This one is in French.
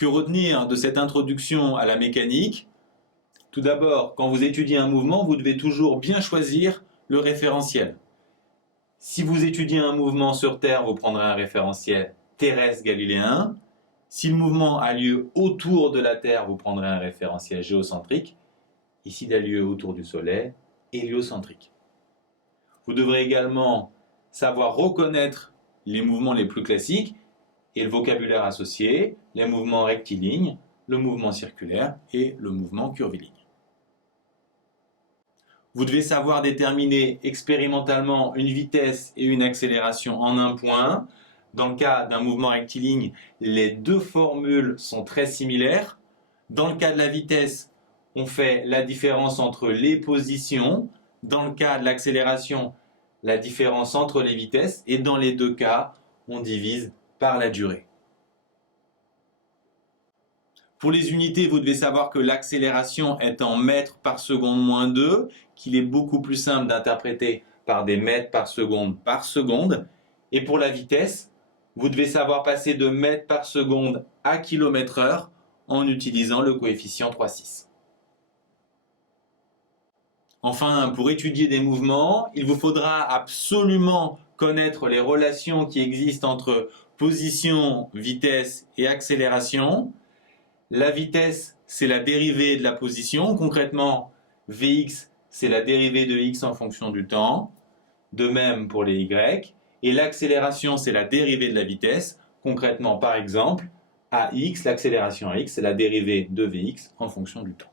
Que retenir de cette introduction à la mécanique? Tout d'abord, quand vous étudiez un mouvement, vous devez toujours bien choisir le référentiel. Si vous étudiez un mouvement sur Terre, vous prendrez un référentiel terrestre galiléen. Si le mouvement a lieu autour de la Terre, vous prendrez un référentiel géocentrique. Et s'il a lieu autour du Soleil, héliocentrique. Vous devrez également savoir reconnaître les mouvements les plus classiques et le vocabulaire associé, les mouvements rectilignes, le mouvement circulaire et le mouvement curviligne. Vous devez savoir déterminer expérimentalement une vitesse et une accélération en un point. Dans le cas d'un mouvement rectiligne, les deux formules sont très similaires. Dans le cas de la vitesse, on fait la différence entre les positions. Dans le cas de l'accélération, la différence entre les vitesses. Et dans les deux cas, on divise par la durée. Pour les unités, vous devez savoir que l'accélération est en mètres par seconde moins 2, qu'il est beaucoup plus simple d'interpréter par des mètres par seconde. Et pour la vitesse, vous devez savoir passer de mètres par seconde à km/h en utilisant le coefficient 3,6. Enfin, pour étudier des mouvements, il vous faudra absolument connaître les relations qui existent entre position, vitesse et accélération. La vitesse, c'est la dérivée de la position. Concrètement, Vx, c'est la dérivée de x en fonction du temps. De même pour les y. Et l'accélération, c'est la dérivée de la vitesse. Concrètement, par exemple, AX, l'accélération AX, c'est la dérivée de Vx en fonction du temps.